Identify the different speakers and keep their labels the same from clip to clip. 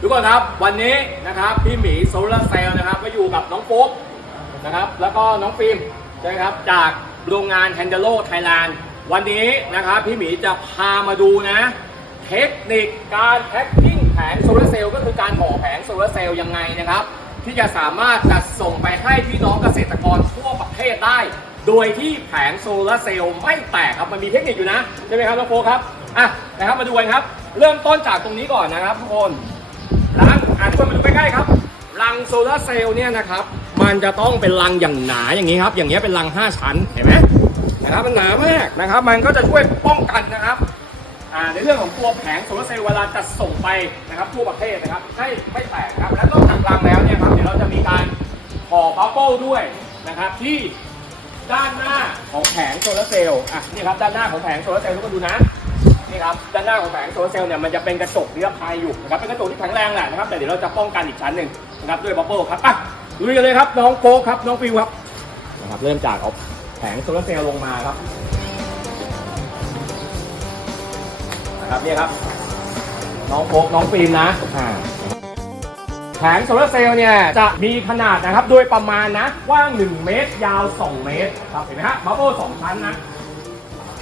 Speaker 1: ทุกคนครับวันนี้นะครับพี่หมีโซลาร์เซลล์นะครับก็อยู่กับน้องโป๊กนะครับ แล้วก็น้องฟิล์มใช่ไหมครับจากโรงงาน h a n d e l o Thailand วันนี้นะครับพี่หมีจะพามาดูนะ เทคนิคการแพ็คกิ้งแผงโซลาร์เซลล์ก็คือการห่อแผงโซลาร์เซลล์ยังไงนะครับ ที่จะสามารถจัดส่งไปให้พี่น้องเกษตรกรทั่วประเทศได้ โดยที่แผงโซลาร์เซลล์ไม่แตกครับมันมีเทคนิคอยู่นะใช่ไหมครับน้องโฟครับอะนะครับมาดูกันครับ เริ่มต้นจากตรงนี้ก่อนนะครับทุกคน รังอ่านคนมาดูใกล้ๆครับ รังโซลาร์เซลล์เนี่ยนะครับ มันจะต้องเป็นรังอย่างหนาอย่างนี้ครับ อย่างเงี้ยเป็นรัง 5 ชั้น เห็นไหมนะครับ มันหนามากนะครับ มันก็จะช่วยป้องกันนะครับอ่าในเรื่องของตัวแผงโซลาร์เซลล์เวลาจะส่งไปนะครับทั่วประเทศนะครับให้ไม่แตกครับ และนอกจากรังแล้วเนี่ยครับเดี๋ยวเราจะมีการห่อบับเบิลด้วยนะครับที่ด้านหน้าของแผงโซลาร์เซลล์อะนี่ครับด้านหน้าของแผงโซลาร์เซลล์ทุกคนดูนะ นี่ครับด้านหน้าของแผงโซลาร์เซลล์เนี่ยมันจะเป็นกระจกนิรภัยอยู่นะครับเป็นกระจกที่แข็งแรงแหละนะครับแต่เดี๋ยวเราจะป้องกันอีกชั้นหนึ่งนะครับด้วยบับเบิ้ลครับอะลุยกันเลยครับน้องโฟกครับน้องฟิวครับนะครับเริ่มจากเอาแผงโซลาร์เซลล์ลงมาครับนะครับนี่ครับ น้องโฟกน้องฟิล์มนะอ่าแผงโซลาร์เซลล์เนี่ยจะมีขนาดนะครับโดยประมาณนะกว้าง 1 เมตร ยาว 2 เมตรครับเห็นไหมฮะบับเบิ้ลสองชั้นนะ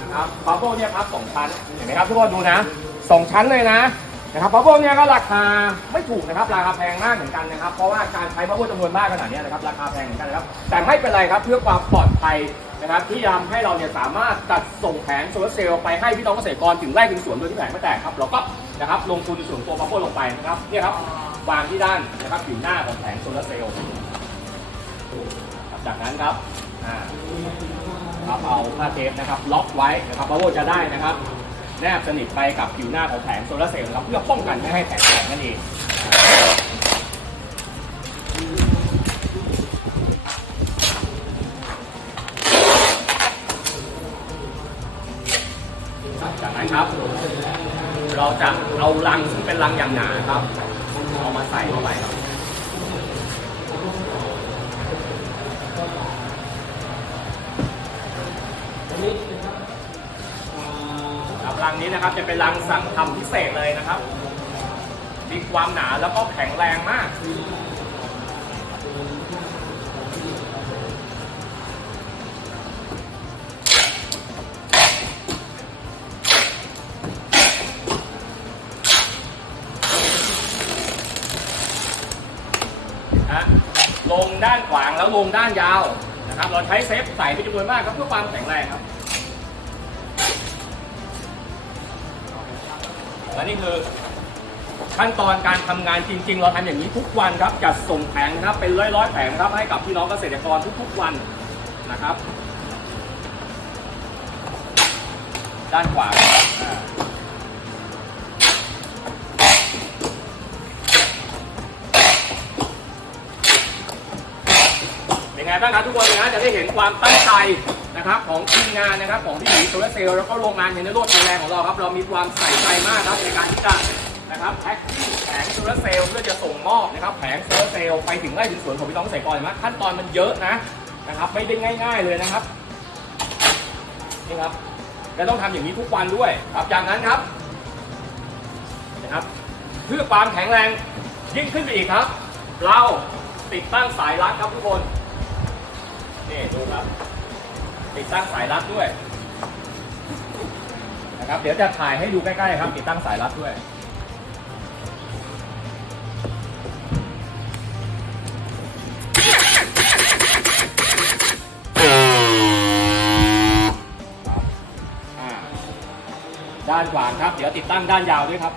Speaker 1: นะครับบับเบิ้ลเนี่ยครับสองชั้นเห็นไหมครับทุกคนดูนะสองชั้นเลยนะนะครับบับเบิ้ลเนี่ยก็ราคาไม่ถูกนะครับราคาแพงมากเหมือนกันนะครับ เพราะว่าการใช้บับเบิ้ลจำนวนมากขนาดนี้นะครับราคาแพงเหมือนกันนะครับแต่ไม่เป็นไรครับเพื่อความปลอดภัยนะครับที่ทำให้เราเนี่ยสามารถจัดส่งแผงโซลาร์เซลล์ไปให้พี่น้องเกษตรกรถึงไร่ถึงสวนโดยที่แผงไม่แตกครับเราก็นะครับลงทุนส่วนตัวบับเบิ้ลลงไปนะครับเนี่ยครับวางที่ด้านนะครับผิวหน้าของแผงโซลาร์เซลล์ครับจากนั้นครับ อ่าครับเอาผ้าเทปนะครับล็อกไว้นะครับบับเบิ้ลจะได้นะครับแนบสนิทไปกับผิวหน้าของแผงโซลาร์เซลล์นะครับเพื่อป้องกันไม่ให้แผงแตกนั่นเองจากนั้นครับ เราจะเอาลังซึ่งเป็นลังอย่างหนาครับ เอามาใส่เข้าไปครับ รังนี้นะครับ จะเป็นรังสั่งทำพิเศษเลยนะครับ มีความหนาแล้วก็แข็งแรงมากนะลงด้านขวางแล้วลงด้านยาวนะครับ เราใช้เซฟใส่เป็นจำนวนมากครับเพื่อความแข็งแรงครับ และนี่คือขั้นตอนการทำงานจริง ๆ เราทำอย่างนี้ทุกวันครับจัดส่งแผงนะครับเป็นร้อยๆแผงครับให้กับพี่น้องเกษตรกรทุกๆวันนะครับ ด้านขวาครับเป็นไงบ้างครับทุกคนนะจะได้เห็นความตั้งใจ นะครับของทีมงานนะครับของพี่หมีโซลาร์เซลล์แล้วก็โรงงานเฮนเดอร์โรดไทยแลนด์ของเราครับเรามีความใส่ใจมากครับในการที่จะนะครับแพ็คแผงโซลาร์เซลล์เพื่อจะส่งมอบนะครับแผงโซลาร์เซลล์ไปถึงไร่ถึงสวนของพี่น้องเกษตรกรเห็นไหมขั้นตอนมันเยอะนะนะครับไม่ได้ง่าย ๆเลยนะครับนี่ครับและต้องทำอย่างนี้ทุกวันด้วยครับจากนั้นครับนะครับ เพื่อความแข็งแรงยิ่งขึ้นไปอีกครับ เราติดตั้งสายรัดครับทุกคนนี่ดูครับ ติดตั้งสายรัดด้วยนะครับเดี๋ยวจะถ่ายให้ดูใกล้ๆครับ ติดตั้งสายรัดด้วยอ่าด้านขวางครับ เดี๋ยวติดตั้งด้านยาวด้วยครับ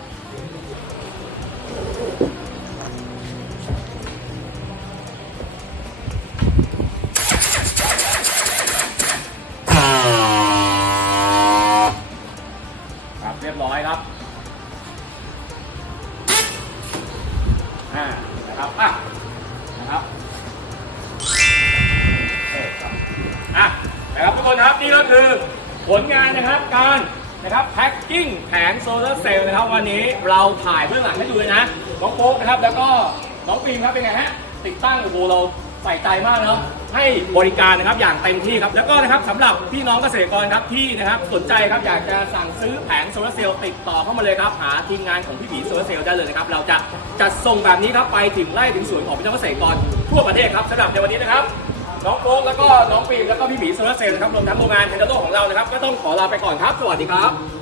Speaker 1: ครับโอ้ครับอะนะครับทุกคนครับนี่ก็คือผลงานนะครับการนะครับแพ็กกิ้งแผงโซลาร์เซลล์นะครับ วันนี้เราถ่ายเบื้องหลังให้ดูเลยนะน้องโป๊กนะครับ แล้วก็น้องฟิล์มครับเป็นไงฮะติดตั้งโอ้โหเรา ใส่ใจมากเนาะให้บริการนะครับอย่างเต็มที่ครับ แล้วก็นะครับสำหรับพี่น้องเกษตรกรครับที่นะครับสนใจครับอยากจะสั่งซื้อแผงโซลาร์เซลล์ติดต่อเข้ามาเลยครับหาทีมงานของพี่หมีโซลาร์เซลล์ได้เลยนะครับเราจะจัดส่งแบบนี้ครับไปถึงไร่ถึงสวนของพี่น้องเกษตรกรทั่วประเทศครับสำหรับในวันนี้นะครับน้องโฟกแล้วก็น้องฟิล์มแล้วก็พี่หมีโซลาร์เซลล์นะครับรวมทั้งโรงงานเทนเดอร์โลของเรานะครับก็ต้องขอลาไปก่อนครับสวัสดีครับ